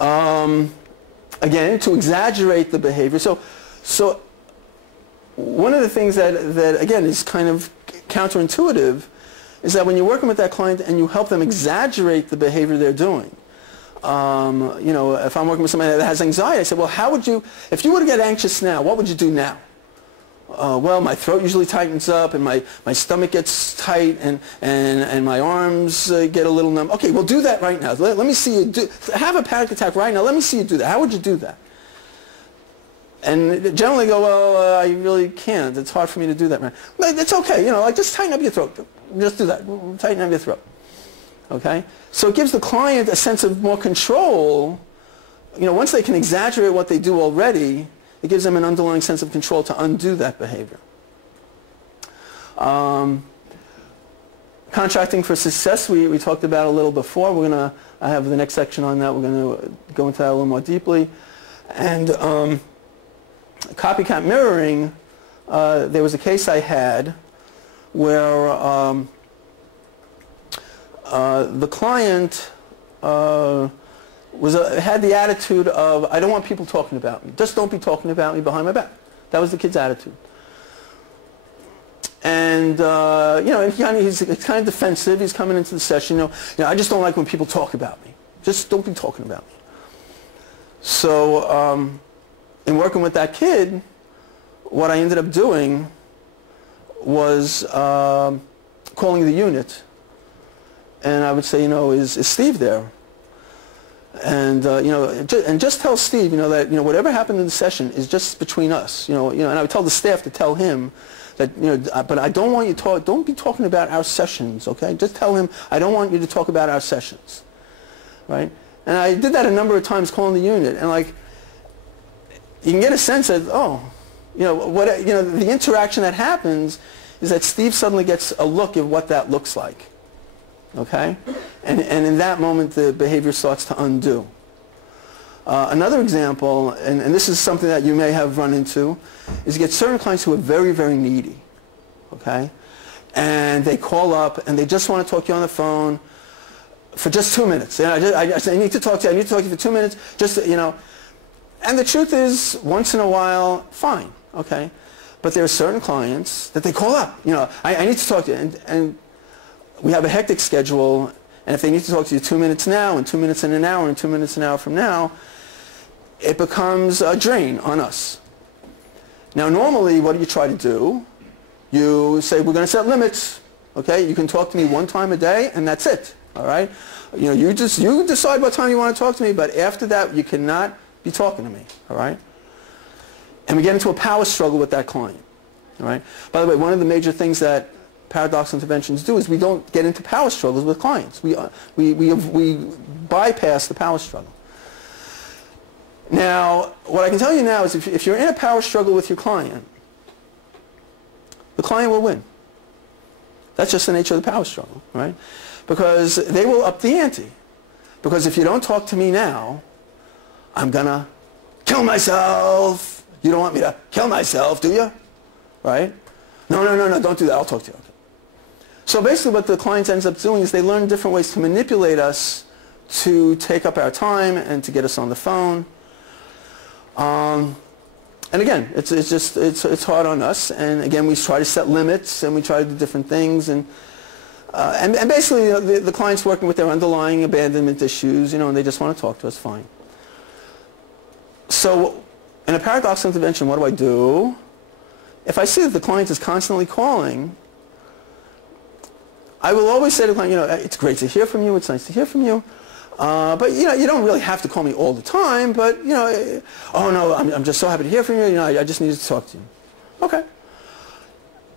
Again, to exaggerate the behavior. So one of the things that again is kind of counterintuitive is that when you're working with that client and you help them exaggerate the behavior they're doing. You know, if I'm working with somebody that has anxiety, I say, well, how would you, if you were to get anxious now, what would you do now? Well, my throat usually tightens up, and my stomach gets tight, and my arms get a little numb. Okay, well, do that right now. Let me see you have a panic attack right now. Let me see you do that. How would you do that? And generally go, well, I really can't. It's hard for me to do that right now. It's okay, you know, like just tighten up your throat. Just do that. Tighten up your throat. Okay? So it gives the client a sense of more control. You know, once they can exaggerate what they do already, it gives them an underlying sense of control to undo that behavior. Contracting for success, we talked about a little before. I have the next section on that. We're going to go into that a little more deeply. And copycat mirroring, there was a case I had where the client had the attitude of, I don't want people talking about me. Just don't be talking about me behind my back. That was the kid's attitude. And you know, he's kind of defensive. He's coming into the session. You know, I just don't like when people talk about me. Just don't be talking about me. So in working with that kid, what I ended up doing was calling the unit, and I would say, you know, is Steve there? And you know, and just tell Steve, you know, that, you know, whatever happened in the session is just between us. You know, and I would tell the staff to tell him that, you know, but I don't want you to don't be talking about our sessions, okay? Just tell him I don't want you to talk about our sessions, right? And I did that a number of times, calling the unit, and like, you can get a sense of, oh, you know, what, you know, the interaction that happens is that Steve suddenly gets a look at what that looks like. Okay? And in that moment, the behavior starts to undo. Another example, and this is something that you may have run into, is you get certain clients who are very, very needy. Okay? And they call up and they just want to talk to you on the phone for just 2 minutes. And I need to talk to you. I need to talk to you for 2 minutes. Just, you know. And the truth is, once in a while, fine. Okay? But there are certain clients that they call up. You know, I need to talk to you. And we have a hectic schedule, and if they need to talk to you 2 minutes now, and 2 minutes in an hour, and 2 minutes an hour from now, it becomes a drain on us. Now, normally, what do you try to do? You say, we're going to set limits. Okay? You can talk to me 1 time a day, and that's it. All right? You know, you decide what time you want to talk to me, but after that, you cannot be talking to me. All right? And we get into a power struggle with that client. All right? By the way, one of the major things that paradoxical interventions do is we don't get into power struggles with clients. We bypass the power struggle. Now, what I can tell you now is if you're in a power struggle with your client, the client will win. That's just the nature of the power struggle, right? Because they will up the ante. Because if you don't talk to me now, I'm going to kill myself. You don't want me to kill myself, do you? Right? No, don't do that. I'll talk to you. Okay. So basically what the client ends up doing is they learn different ways to manipulate us to take up our time and to get us on the phone. And again, it's hard on us. And again, we try to set limits and we try to do different things. And basically, you know, the client's working with their underlying abandonment issues, you know, and they just want to talk to us, fine. So in a paradoxical intervention, what do I do? If I see that the client is constantly calling, I will always say to the client, you know, it's great to hear from you, it's nice to hear from you, but you know, you don't really have to call me all the time, but you know, oh no, I'm just so happy to hear from you, you know, I just needed to talk to you. Okay.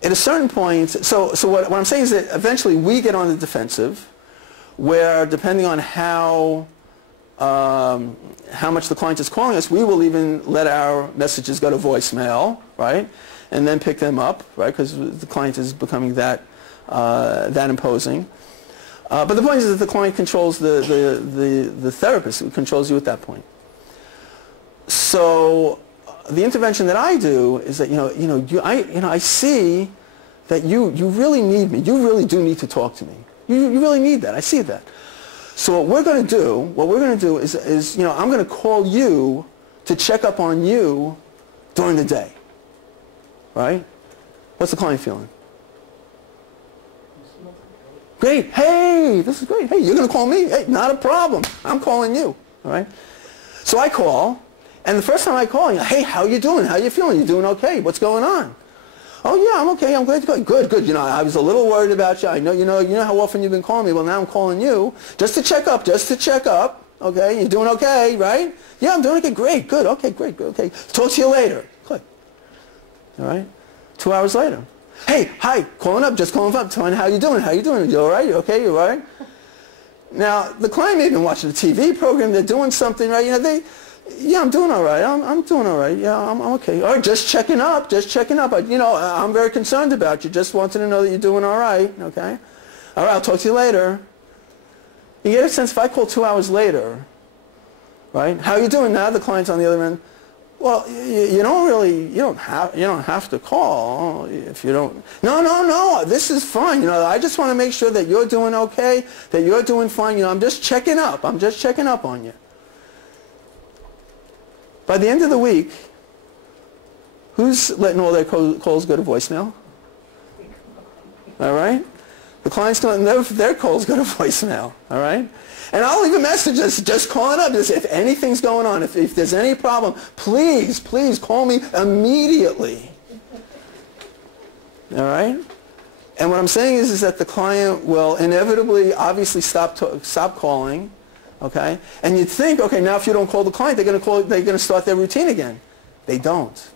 At a certain point, so what I'm saying is that eventually we get on the defensive, where depending on how much the client is calling us, we will even let our messages go to voicemail, right? And then pick them up, right? Because the client is becoming that imposing. But the point is that the client controls the therapist, who controls you at that point. So the intervention that I do is that I see that you really need me. You really do need to talk to me. You really need that. I see that. So what we're going to do is, I'm going to call you to check up on you during the day, right? What's the client feeling? Great. Hey, this is great. Hey, you're going to call me? Hey, not a problem. I'm calling you, all right? So I call, and the first time I call, hey, how you doing? How you feeling? You doing okay? What's going on? Oh yeah, I'm okay. I'm glad to call you. Good, good. I was a little worried about you. I know, you know how often you've been calling me. Well, now I'm calling you just to check up. Okay, you're doing okay, right? Yeah, I'm doing okay. Great, good. Okay, great, good. Okay, talk to you later. Click. All right. 2 hours later. Hey, hi, calling up, just calling up, telling how you doing? How you doing? You all right? You okay? You all right? Now, the client may have been watching a TV program. They're doing something, right? Yeah, I'm doing all right. I'm doing all right. Yeah, I'm okay. All right, just checking up. I'm very concerned about you. Just wanted to know that you're doing all right, okay? All right, I'll talk to you later. You get a sense, if I call 2 hours later, right? How you doing now? The client's on the other end. Well, you don't have to call if you don't. No, this is fine. I just want to make sure that you're doing okay, that you're doing fine. I'm just checking up. I'm just checking up on you. By the end of the week, who's letting all their calls go to voicemail? All right? The client's going to let their calls go to voicemail. All right? And I'll leave a message just calling up. If anything's going on, if there's any problem, please call me immediately. All right? And what I'm saying is that the client will inevitably, obviously, stop calling. Okay? And you'd think, okay, now if you don't call the client, they're going to start their routine again. They don't.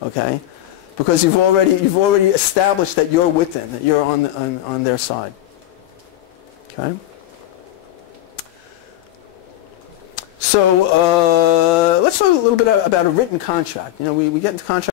Okay? Because you've already established that you're with them, that you're on their side. Okay? So let's talk a little bit about a written contract. We get into contract